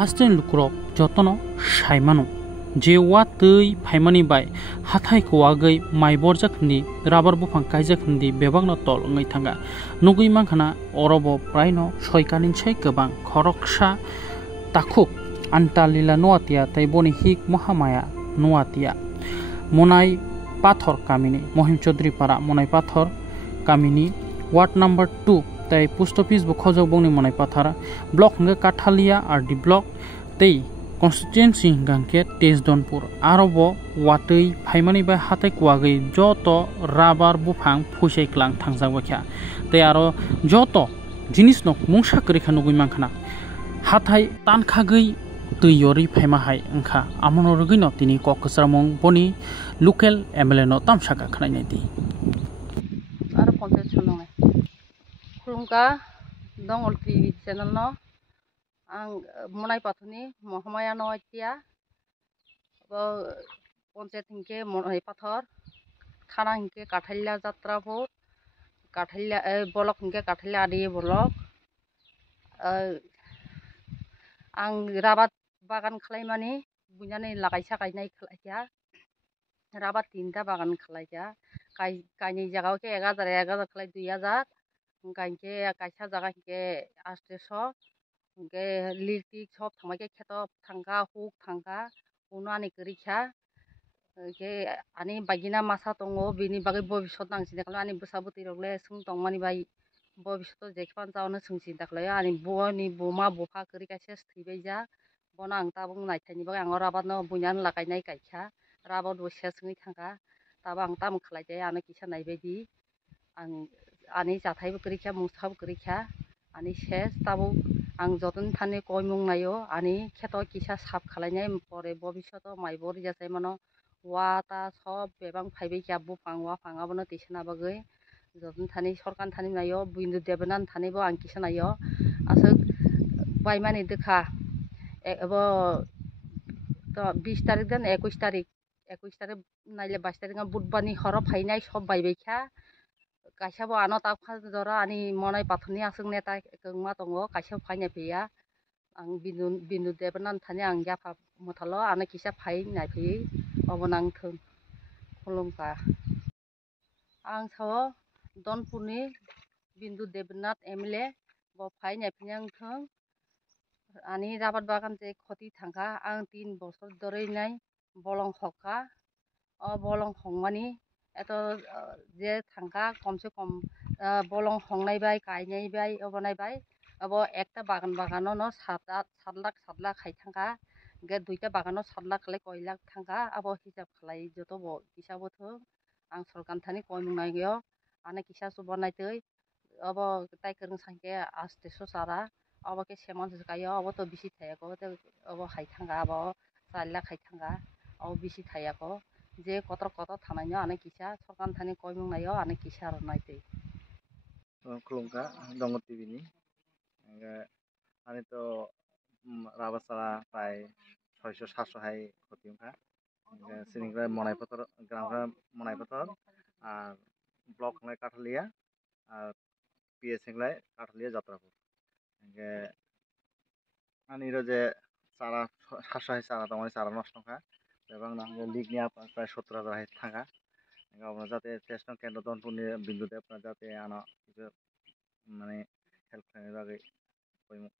Hasten lukrok jotono shaimano je wa tui phaimani bai hathai ko agai mai borjakni rabar bufang kaijakni bebangno tol ngai thanga nugui mangkhana orobo praino soikanin sei gobang khoroksa takhuk antalila noatia taiboni hik mohamaya noatia monai pathor kamini mohim chaudhary para monai pathor kamini ward number 2 tai post office bo khojok bongni monai pathar block nge kathalia RD block tei constituency hingangke Tesdonpur arobo watui phaimani bai hatai kwagui joto rabar bufang phusai klang thangjagwakha tei aro joto jinis nok mungsa korikha nugui mangkhana hatai tankhagui tuiyori phaima hai angkha amono rugui no tini kokosramong boni local MLA no tamsaka khnai di aro ponte chunong khulungka dongol TV channel no ang monai pathoni mohamaya no atia bo ponte thingke monai pathor thana hingke kathalia jatrapur kathalia bolok hingke kathalia adi bolok ang rabat bagan khlaimani bunyani lagaisa kainai khlaikya rabat tinta bagan khlaikya kaini jagao ke 1000 khlai 2000 gainke kaisa jaga hingke 800 hingke litik sob thangma ke kheto thangka huk thangka uno ani korikha ke ani bagina masa tongo bini bagai bobishot nang sinta khlai ani busabuti rogle sung tongmani bai bobishot jekpan jaono sung sinta khlai ani boni buma bofa korika ses thibaija bona ang tabung naithaini bagai ang rabat no bunyan lagainai kaikha rabat bo ses ngui thangka taba ang tam khlaijai ano kisa naibaidi ang ani jathai bo korikha mungsa bo korikha ani ses tabo ang joton thani koimung naio ani kheto kisa sap khalainai pore bobishoto maibor jasai mano wata sob bebang phaibai bufang wafang abono tisana bagui joton thani sorkan thani naio bindu debanan thani bo ang kisa naio asok baimani dekha ebo to 20 tarik dan 21 tarik naile 22 tarik budbani horo phainai sob baibaikha kaisa bo ano takha jora ani monai pathoni asok neta kongma tongo kaisa phainai phiya ang bindu debanan thani ang yafa muthalo ano kisa phai naiphi obo nang thung khulungka ang sao Donpurni bindu debanat MLA bo phai naiphi ang thung ani rabat bagan je khoti thangka ang 3 bochor dorei nai bolong hokka o bolong hongmani eto je thangka komse kom bolong hongnai bai kainai bai obo nai bai abo ekta bagano no 7 lakh khai thangka ge duita bagano 7 lakh khlai koi lakh thangka abo hisab khlai joto bo kisa bo thung ang sorkan thani koimung naigyo ani kisa subo naitui obo tai kwrung sangke 800 chara obo ke semon kayo obo to bisi thayako obo hai thangka abo 4 lakh hai thangka obo bisi thayako je kotor thanai no ani kisa sorkan thani koimung naio ani kisa ro naitui khulungka dongo TV ni ani to rabat sara prai 600 700 hai khoti ongkha siningrai monai pathor gram monai pathor R block হলাই Kathalia R PS হলাই Kathalia Jatrapur আনিরো যে চারা 700 high চারা তোমার চারা নষ্ট খা এবং league নিয়ে প্রায় 70,000 হাই থাকা আপনার যাতে টেস্ট কেন্দ্র দনপুরনি বিন্দুতে আপনার যাতে আনা কিছু মানে হেল্প বাকি কইমুখ